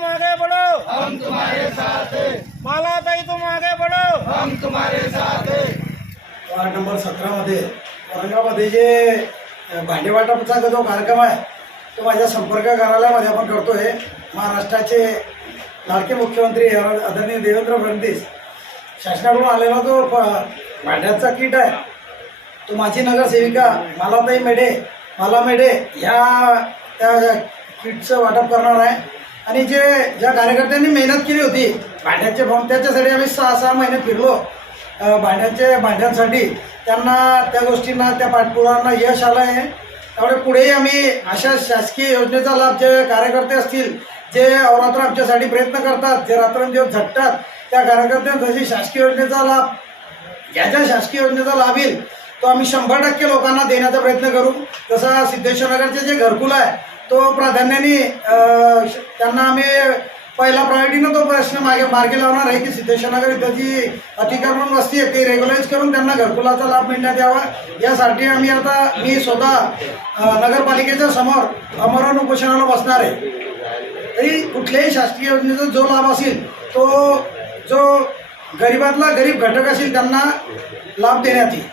तुम आगे बढ़ो हम तुम्हारे साथ हैं। माला ताई तुम आगे बढ़ो हम तुम्हारे साथ हैं। वार्ड नंबर सतरामध्ये औरंगाबादमध्ये जे अ, भांडे वाटपाचा जो कार्यक्रम आहे तो माझ्या संपर्क कार्यालयामध्ये आपण करतोय. महाराष्ट्राचे लाडके मुख्यमंत्री आदरणीय देवेंद्र फडणवीस शासनाकडून आलेला जो प- भांड्याचा किट आहे तो माझी नगरसेविका मालाताई मेढे माला मेढे ह्या त्या किटचं वाटप करणार आहे. आणि जे ज्या कार्यकर्त्यांनी मेहनत केली होती भांड्याचे फॉर्म त्याच्यासाठी आम्ही सहा सहा महिने फिरलो. अ, भांड्याचे भांड्यांसाठी त्यांना त्या गोष्टींना त्या पाठपुरावांना यश आलं आहे. त्यामुळे पुढेही आम्ही अशा शासकीय योजनेचा लाभ जे कार्यकर्ते असतील जे अवरात्र आमच्यासाठी प्रयत्न करतात जे रात्रंदिवस झटतात त्या कार्यकर्त्यांना शासकीय योजनेचा लाभ ज्या ज्या शासकीय योजनेचा लाभ येईल तो आम्ही शंभर टक्के लोकांना देण्याचा प्रयत्न करू. जसा सिद्धेश्वरनगरचे जे घरकुल आहे तो प्राधान्याने त्यांना आम्ही पहिला प्रायोरिटीनं तो प्रश्न मागे मार्गी लावणार आहे की सिद्धेश्वरनगर इथं जी अतिक्रमण वस्ती आहे ती रेग्युलाइज करून त्यांना घरकुलाचा लाभ मिळण्यात यावा. यासाठी आम्ही आता मी स्वतः नगरपालिकेच्या समोर अमरण उपोषणाला बसणार आहे. तरी कुठल्याही शासकीय योजनेचा जो लाभ असेल तो जो गरिबातला गरीब घटक असेल त्यांना लाभ देण्यात येईल.